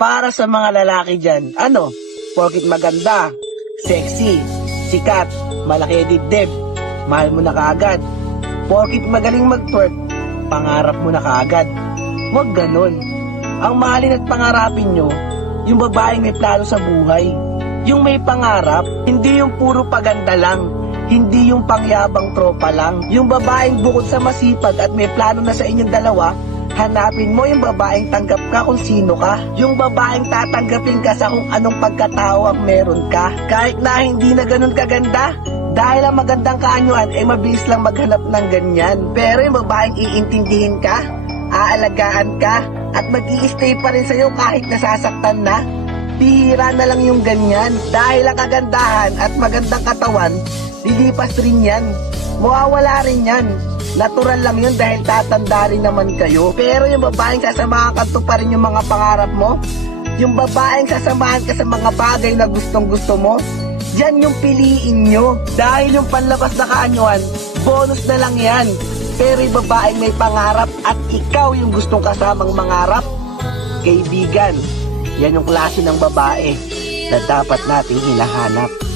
para sa mga lalaki dyan. Ano? Porkit maganda, sexy, sikat, malaki dibdib, mahal mo na kaagad. Porkit magaling mag-twerk, pangarap mo na kaagad. Huwag ganun. Ang mahalin at pangarapin nyo, yung babaeng may plano sa buhay. Yung may pangarap, hindi yung puro paganda lang. Hindi yung pangyabang tropa lang. Yung babaeng bukod sa masipag at may plano na sa inyong dalawa, hanapin mo yung babaeng tanggap ka kung sino ka. Yung babaeng tatanggapin ka sa kung anong pagkatao ang meron ka. Kahit na hindi na ganun kaganda, dahil ang magandang kaanyuan ay mabilis lang maghanap ng ganyan. Pero yung babaeng iintindihin ka, aalagaan ka, at mag stay pa rin sa'yo kahit nasasaktan na, bihira na lang yung ganyan. Dahil ang kagandahan at magandang katawan, lilipas rin yan. Mawawala rin yan. Natural lang yun dahil tatanda rin naman kayo. Pero yung babaeng sasamahan ka to pa rin yung mga pangarap mo, yung babaeng sasamahan ka sa mga bagay na gustong gusto mo, yan yung piliin nyo. Dahil yung panlabas na kaanyuan, bonus na lang yan. Pero yung babaeng may pangarap at ikaw yung gustong kasamang mangarap, kaibigan, yan yung klase ng babae na dapat nating hinahanap.